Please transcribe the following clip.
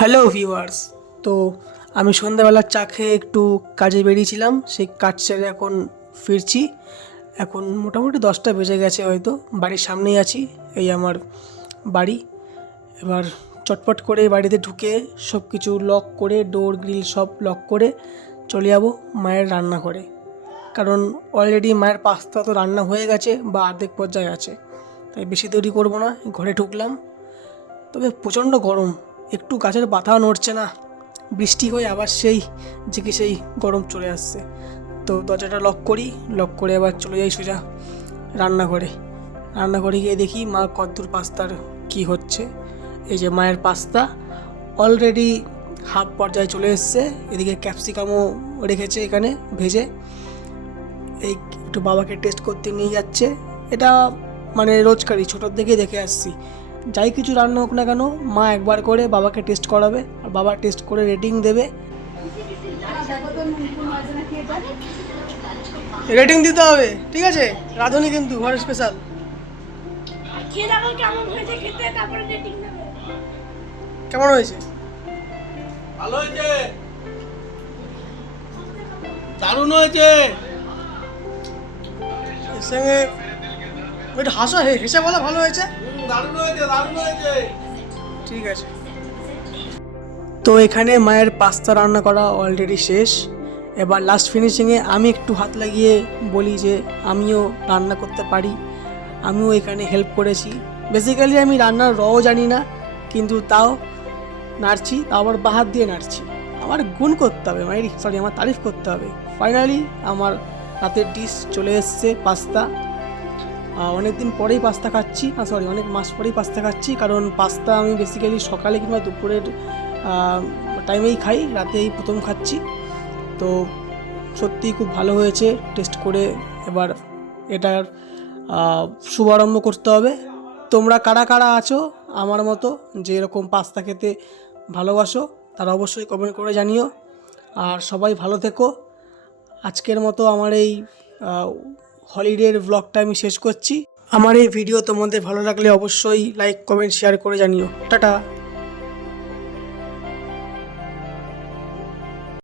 Hello viewers. তো আমি সন্ধ্যাবেলা চা খেয়ে একটু কাজে বেরিয়েছিলাম, সেই কাজ সেরে এখন ফিরছি। এখন মোটামুটি 10টা বেজে গেছে, হয়তো বাড়ির সামনেই আছি। এই আমার বাড়ি। এবার চটপট করে বাড়িতে ঢুকে সব কিছু লক করে, ডোর গ্রিল সব লক করে চলে যাব মায়ের রান্নাঘরে। কারণ অলরেডি মায়ের পাস্তা তো রান্না হয়ে গেছে বা অর্ধেক পর্যায়ে আছে, তাই বেশি দেরি করব না। ঘরে ঢুকলাম, তবে প্রচণ্ড গরম, একটু গাছের পাতাও নড়ছে না। বৃষ্টি হয়ে আবার সেই গরম চলে আসছে। তো দরজাটা লক করি, লক করে আবার চলে যাই সোজা রান্নাঘরে গিয়ে দেখি মা কদ্দুর পাস্তার কি হচ্ছে। এই যে মায়ের পাস্তা অলরেডি হাফ পর্যায়ে চলে এসছে। এদিকে ক্যাপসিকামও রেখেছে এখানে ভেজে। এই একটু বাবাকে টেস্ট করতে নিয়ে যাচ্ছে। এটা মানে রোজকারই, ছোটোর থেকেই দেখে আসছি, যাই কিছু রান্না হোক না কেন মা একবার করে বাবাকে টেস্ট করাবে, আর বাবা টেস্ট করে রেটিং দেবে। রেটিং দিতে হবে, ঠিক আছে? রাঁধুনি কিন্তু ঘরের স্পেশাল। কেমন হয়েছে? ভালো হয়েছে, দারুণ হয়েছে। এর সঙ্গে একটু হাসো, হেসে বলো ভালো হয়েছে। দারুণ হয়েছে, দারুণ হয়েছে। ঠিক আছে। তো এখানে মায়ের পাস্তা রান্না করা অলরেডি শেষ। এবার লাস্ট ফিনিশিংয়ে আমি একটু হাত লাগিয়ে বলি যে আমিও রান্না করতে পারি, আমিও এখানে হেল্প করেছি। বেসিক্যালি আমি রান্নার রও জানি না, কিন্তু তাও নাড়ছি, তাও আবার বাহাত দিয়ে নাড়ছি। আমার গুণ করতে হবে আমার তারিফ করতে হবে। ফাইনালি আমার রাতের ডিশ চলে এসছে, পাস্তা। অনেক দিন পরেই পাস্তা খাচ্ছি, অনেক মাস পরেই পাস্তা খাচ্ছি। কারণ পাস্তা আমি বেসিক্যালি সকালে কিংবা দুপুরের টাইমেই খাই, রাতেই প্রথম খাচ্ছি। তো সত্যিই খুব ভালো হয়েছে টেস্ট করে। এবার এটার শুভারম্ভ করতে হবে। তোমরা কারা কারা আছো আমার মতো যে এরকম পাস্তা খেতে ভালোবাসো, তারা অবশ্যই কমেন্ট করে জানিও। আর সবাই ভালো থেকো। আজকের মতো আমার এই হলিডের ব্লগটা আমি শেষ করছি। আমার এই ভিডিও তোমাদের ভালো লাগলে অবশ্যই লাইক, কমেন্ট, শেয়ার করে জানিও। টাটা।